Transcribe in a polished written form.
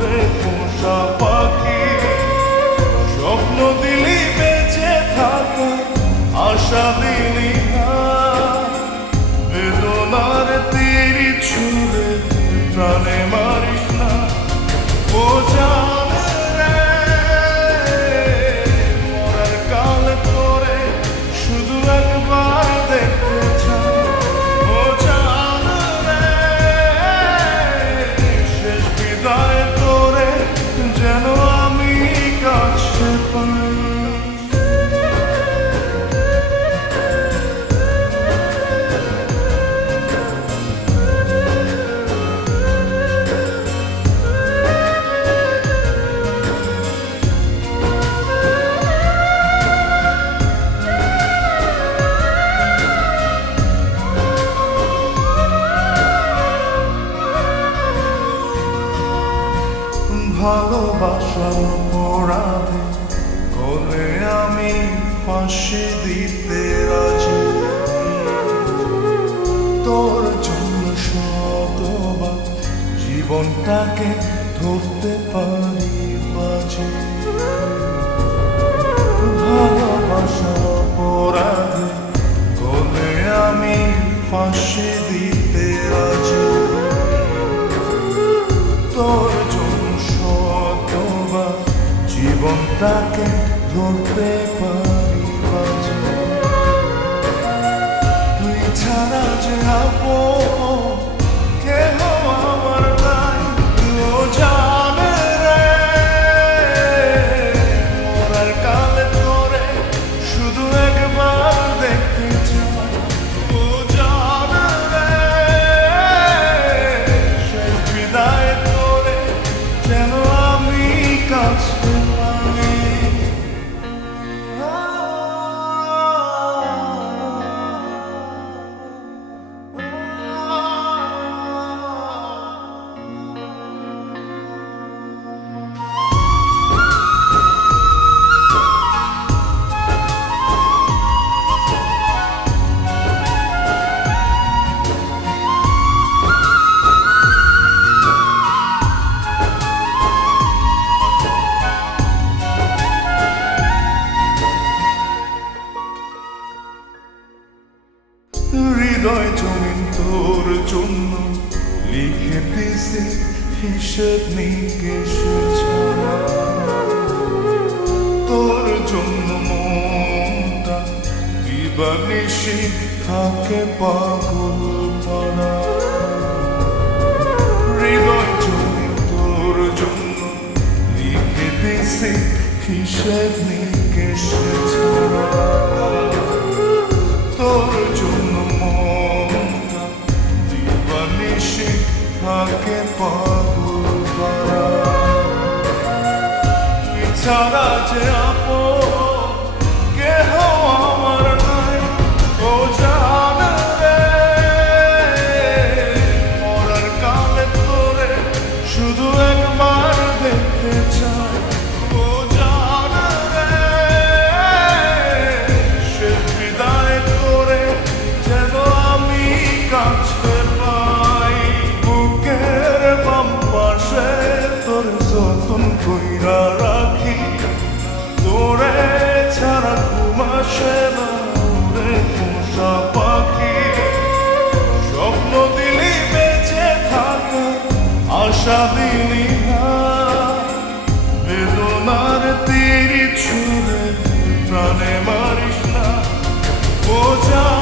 রে পোষা পাখি, স্বপ্ন দিলি বেঁচে থাকা, আশা দিলি না, বেদনার তীর ছুঁড়ে প্রাণে মারিস না। ও জান রে, মরার কাল করে শুধু একবার দেখতে চাই। ও জান রে, শেষ বিদায় তোরে যেন আমি কাছে পাই। ভালোবাসার অপরাধে করে আমি ফাঁসি দিতে রাজি, তোর জন্য শতবার জীবনটাকে ধরতে পারি বাজি। ভালোবাসার অপরাধে করে আমি ফাঁসি দিতে রাজি, তোর জীবনটাকে ধরতে পারি বাজে। তুই ছাড়া যে আপন কেহ আমার নাই। ও জান রে, মরার কালে তোরে শুধু একবার দেখতে চাই। ও জান রে, শেষ বিদায় তোরে যেন আমি কাছে হৃদয় জমিন তোর জন্য লিখে দিছি হিসেব নিকেশ ছাড়া। তোর জন্য মনটা দিবানিশি থাকে পাগল পাড়া। হৃদয় জমিন তোর জন্য লিখে দিছি হিসেব নিকেশ ছাড়া। তোর জন্য মনটা দিবানিশি থাকে পাগল পাড়া। তুই ছাড়া যে আপন কেহ আমার নাই। ও জান রে, মরার কালে তোরে শুধু একবার দেখতে চাই। ও জান রে, শেষ বিদায় তোরে যেন আমি কাছে পাই। বুকের বাম পাশে তোর যতন কইরা রাখি, তোরে ছাড়া ঘুম আসে না রে পোষা পাখি। স্বপ্ন দিলি বেঁচে থাকা, আশা দিলি না, বেদনার তীর ছুঁড়ে প্রাণে মারিস না। ও জান